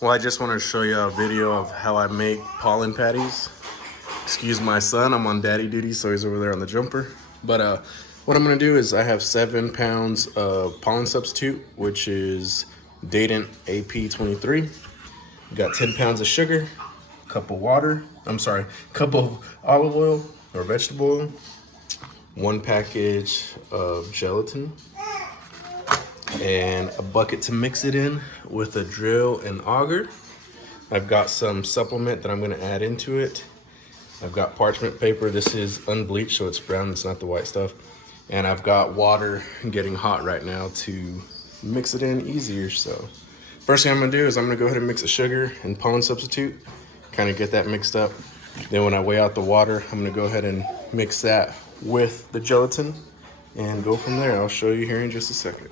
Well, I just want to show you a video of how I make pollen patties. Excuse my son, I'm on daddy duty, so he's over there on the jumper. But what I'm gonna do is I have 7 pounds of pollen substitute, which is Dayton AP23. Got 10 pounds of sugar, cup of water, cup of olive oil or vegetable oil, 1 package of gelatin, and a bucket to mix it in with a drill and auger. I've got some supplement that I'm gonna add into it. I've got parchment paper. This is unbleached, so it's brown, it's not the white stuff. And I've got water getting hot right now to mix it in easier. So first thing I'm gonna do is I'm gonna go ahead and mix the sugar and pollen substitute, kind of get that mixed up. Then when I weigh out the water, I'm gonna go ahead and mix that with the gelatin and go from there. I'll show you here in just a second.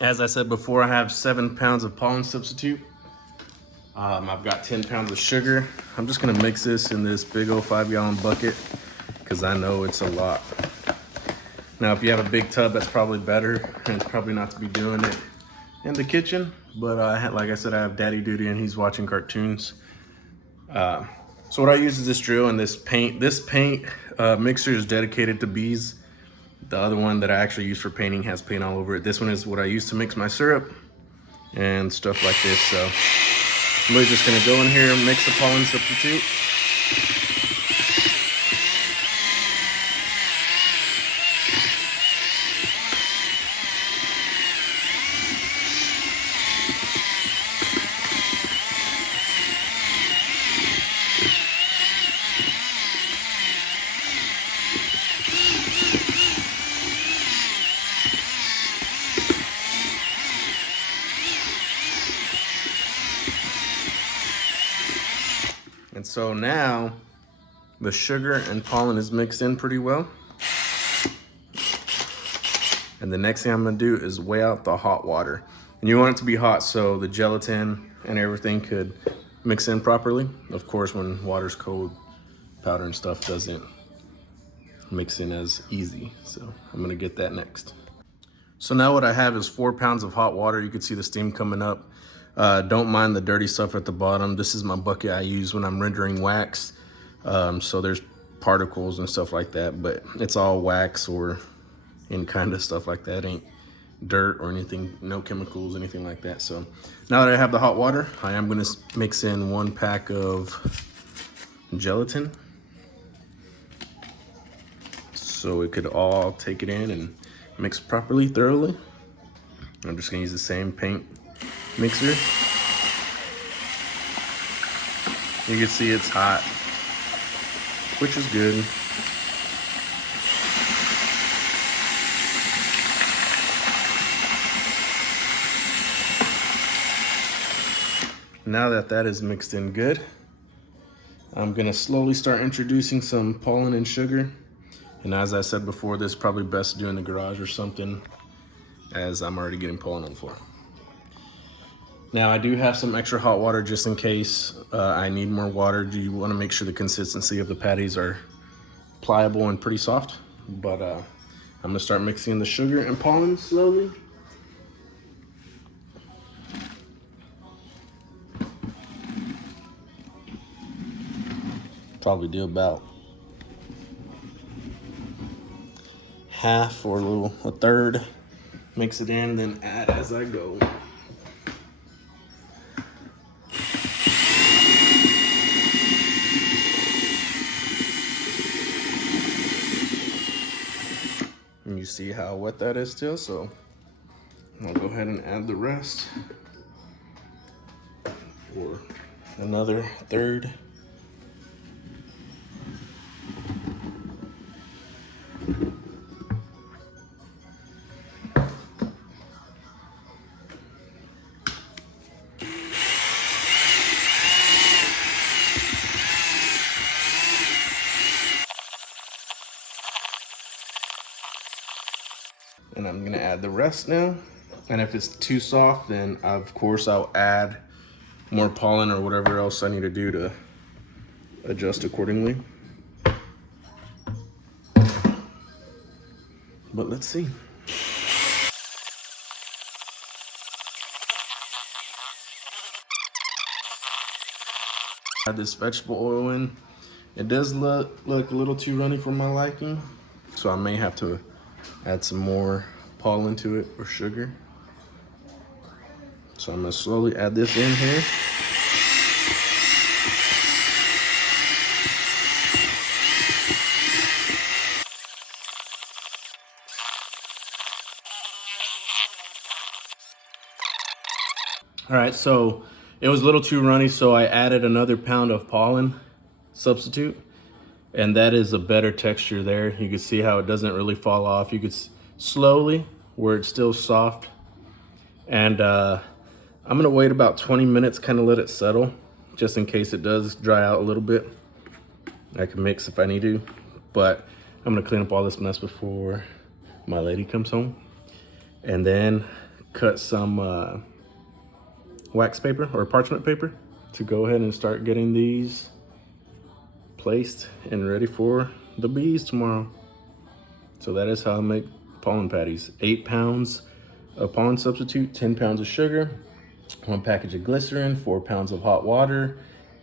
As I said before, I have 7 pounds of pollen substitute. I've got 10 pounds of sugar. I'm just gonna mix this in this big old 5-gallon bucket because I know it's a lot. Now, if you have a big tub, that's probably better, and it's probably not to be doing it in the kitchen. But like I said, I have daddy duty and he's watching cartoons. So what I use is this drill and this paint. This paint mixer is dedicated to bees. The other one that I actually use for painting has paint all over it. This one is what I use to mix my syrup and stuff like this. So I'm really just gonna go in here and mix the pollen substitute. And so now the sugar and pollen is mixed in pretty well. And the next thing I'm gonna do is weigh out the hot water. And you want it to be hot so the gelatin and everything could mix in properly. Of course, when water's cold, powder and stuff doesn't mix in as easy. So I'm gonna get that next. So now what I have is 4 pounds of hot water. You can see the steam coming up. Don't mind the dirty stuff at the bottom. This is my bucket I use when I'm rendering wax. So there's particles and stuff like that, but it's all wax or any kind of stuff like that. Ain't dirt or anything, no chemicals, anything like that. So now that I have the hot water, I am gonna mix in 1 pack of gelatin so it could all take it in and mix properly, thoroughly. I'm just gonna use the same paint mixer. You can see it's hot, which is good. Now that that is mixed in good, I'm gonna slowly start introducing some pollen and sugar. And as I said before, this is probably best to do in the garage or something, as I'm already getting pollen on the floor. Now I do have some extra hot water just in case I need more water. You want to make sure the consistency of the patties are pliable and pretty soft. But I'm gonna start mixing the sugar and pollen slowly. Probably do about half or a third. Mix it in, then add as I go. And you see how wet that is still, so I'll go ahead and add the rest, or another third. And I'm gonna add the rest now. And if it's too soft, then of course I'll add more pollen or whatever else I need to do to adjust accordingly. But let's see. Add this vegetable oil in. It does look a little too runny for my liking, so I may have to add some more pollen to it or sugar. So I'm gonna slowly add this in here. All right, so it was a little too runny, so I added another pound of pollen substitute, and that is a better texture there. You can see how it doesn't really fall off. You could slowly, where it's still soft. And I'm gonna wait about 20 minutes, kind of let it settle, just in case it does dry out a little bit. I can mix if I need to, but I'm gonna clean up all this mess before my lady comes home. And then cut some wax paper or parchment paper to go ahead and start getting these placed and ready for the bees tomorrow. So that is how I make pollen patties. 8 pounds of pollen substitute, 10 pounds of sugar, 1 package of glycerin, 4 pounds of hot water,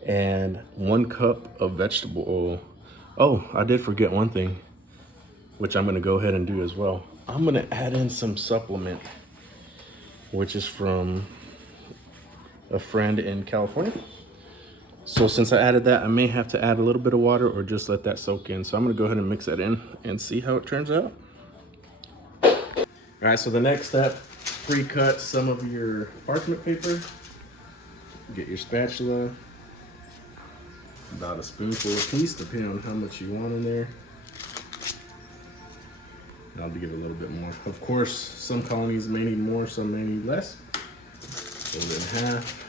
and 1 cup of vegetable oil. Oh, I did forget one thing, which I'm gonna go ahead and do as well. I'm gonna add in some supplement, which is from a friend in California. So since I added that, I may have to add a little bit of water or just let that soak in. So I'm gonna go ahead and mix that in and see how it turns out. All right, so the next step, pre-cut some of your parchment paper. Get your spatula, about a spoonful a piece, depending on how much you want in there. I'll give it a little bit more. Of course, some colonies may need more, some may need less. Fold it in half.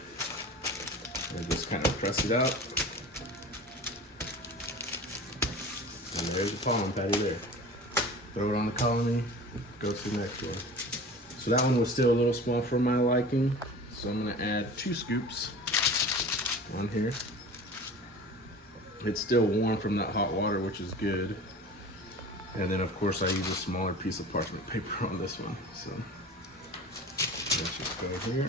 And just kind of press it out. And there's your pollen patty there. Throw it on the colony, go to the next one. So that one was still a little small for my liking. So I'm gonna add 2 scoops on here. It's still warm from that hot water, which is good. And then of course I use a smaller piece of parchment paper on this one. So let's just go here.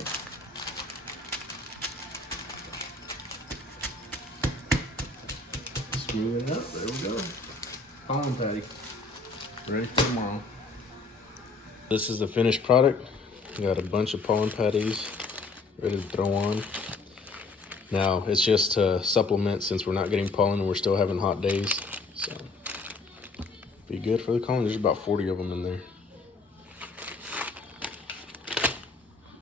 Smooth it up, there we go. Pollen patty, ready for tomorrow. This is the finished product. Got a bunch of pollen patties ready to throw on. Now it's just to supplement since we're not getting pollen and we're still having hot days. So be good for the colony. There's about 40 of them in there.